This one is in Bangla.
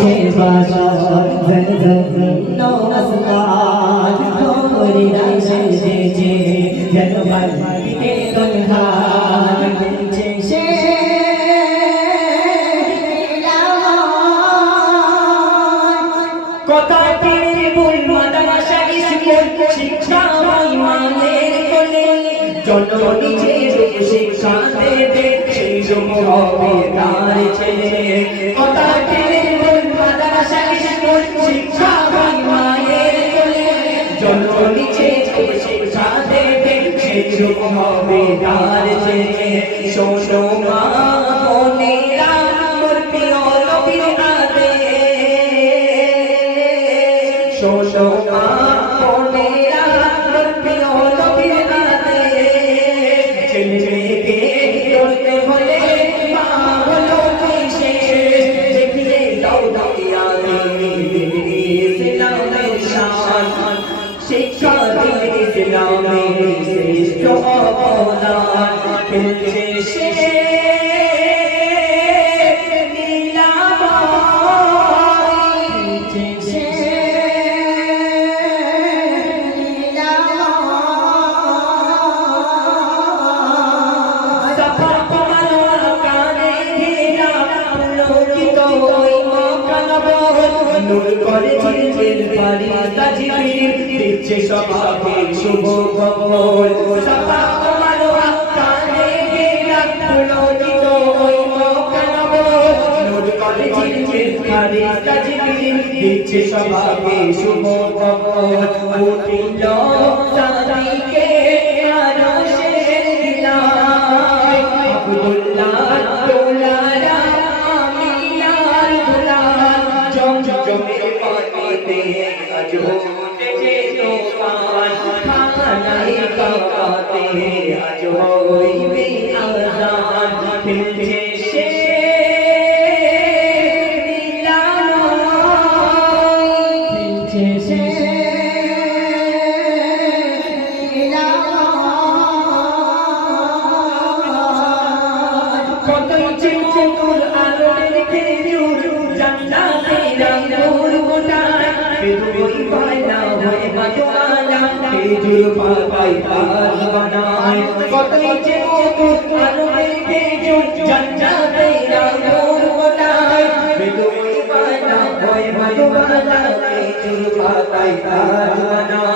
যে বাসর ধন্য আসমান ধরে রাখে যে যেন বাড়িতে তনহার গুনছে সে কথাটির ভুল মাদ্রাসা স্কুল শিক্ষা মানের কোলে জননী যে শিক্ষা দেবে সেই হবে তার ছেলে কথাটির ভুল মাদ্রাসা স্কুল শিক্ষা মানের কোলে জননী যে শিক্ষা দেবে সেই হবে তার ছেলে শোনো মা মনেরা মোর প্রিয় নবীর আদেশ শোনো মা মনেরা মোর প্রিয় নবীর আদেশ ছেলেকে করতে হলে মা হলো বিশেষ দেখলে দাও দুনিয়াতে ইসলামের শান শিক্ষা দিলে ইসলামের শ্রেষ্ঠ অবদান ফেলছে সে নূর করে ঝিলঝিল ফারিস্তা জিবরিল দিচ্ছে সবাইকে শুভ খবর সাফা মারওয়া কানে গেলা পুলকিত ওই মকানবর নূর করে ঝিলঝিল ফারিস্তা জিবরিল দিচ্ছে সবাইকে শুভ খবর উঠিল সাদিকে আরশে দিলাই আব্দুল্লাহ দোলারা আমিনার দুলাল জমজমের পানিতে আজ উঠেছে তুফান খানায় কাবাতে আজ হইবে আযান ফিরছে সে খেজুর পাতায় তাজ বানায় কতই যে মধুর আলোয় খেজুর জান্নাতের আলোর বানায় বেদুই বানা হয় মধুবালা খেজুর পাতায় তাজ বানায়